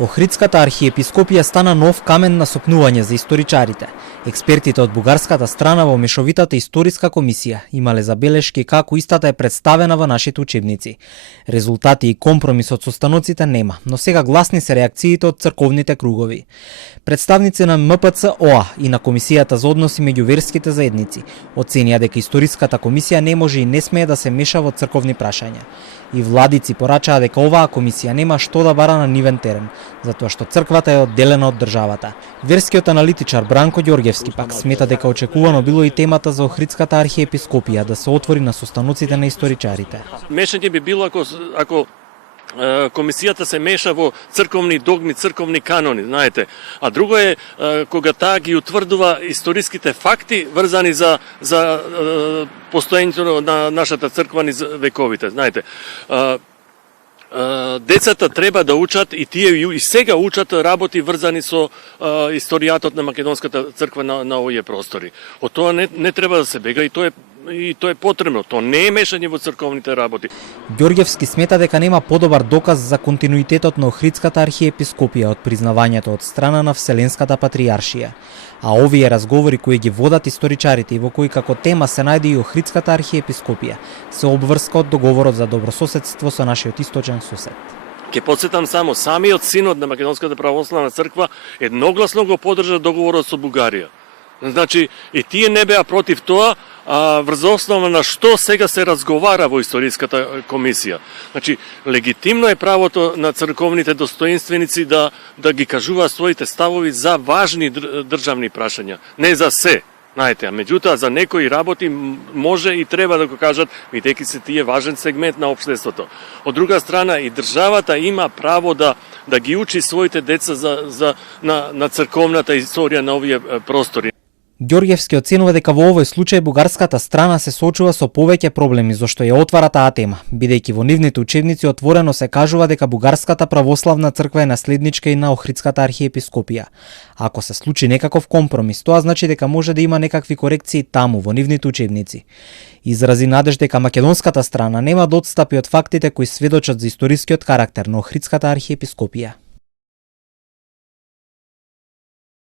Охридската архиепископија стана нов камен на сопнување за историчарите. Експертите од бугарската страна во мешовитата историска комисија имале забелешки како истата е представена во нашите учебници. Резултати и компромис од состаноците нема, но сега гласни се реакциите од црковните кругови. Представници на МПЦ-ОА и на Комисијата за односи меѓу верските заедници оценија дека историската комисија не може и не смее да се меша во црковни прашања. И владици порачаа дека оваа комисија нема што да бара на нивен терен, затоа што црквата е одделена од државата. Верскиот аналитичар Бранко Ѓорѓевски пак смета дека очекувано било и темата за Охридската архиепископија да се отвори на состаноците на историчарите. Мешање би било ако комисијата се меша во црковни догми, црковни канони, знаете. А друго е кога таа ги утврдува историските факти врзани за постоењето на нашата црква низ вековите, знаете. Децата треба да учат и тие и сега учат работи врзани со историјатот на македонската црква на овие простори. Од тоа не треба да се бега и тоа е потребно. Тоа не е мешање во црковните работи. Ѓорѓевски смета дека нема подобар доказ за континуитетот на Охридската архиепископија од признавањето од страна на Вселенската патријаршија. А овие разговори кои ги водат историчарите и во кои како тема се најде и Охридската архиепископија, се обврска од договорот за добрососедство со нашиот источен сосед. Ке подсетам само, самиот синод на Македонската православна црква едногласно го поддржа договорот со Бугарија. Значи, и тие не беа против тоа, врз основа на што сега се разговара во историската комисија. Значи, легитимно е правото на црковните достоинственици да ги кажуваат своите ставови за важни државни прашања, не за се. Знаете, а меѓутоа за некои работи може и треба да го кажат, бидејќи се тие важен сегмент на општеството. Од друга страна и државата има право да ги учи своите деца на црковната историја на овие простори. Ѓорѓевски оценува дека во овој случај бугарската страна се соочува со повеќе проблеми зашто ја отвара таа тема, бидејќи во нивните учебници отворено се кажува дека бугарската православна црква е наследничка и на Охридската архиепископија. Ако се случи некаков компромис, тоа значи дека може да има некакви корекции таму во нивните учебници. Изрази надеж дека македонската страна нема да отстапи од фактите кои сведочат за историскиот карактер на Охридската архиепископија.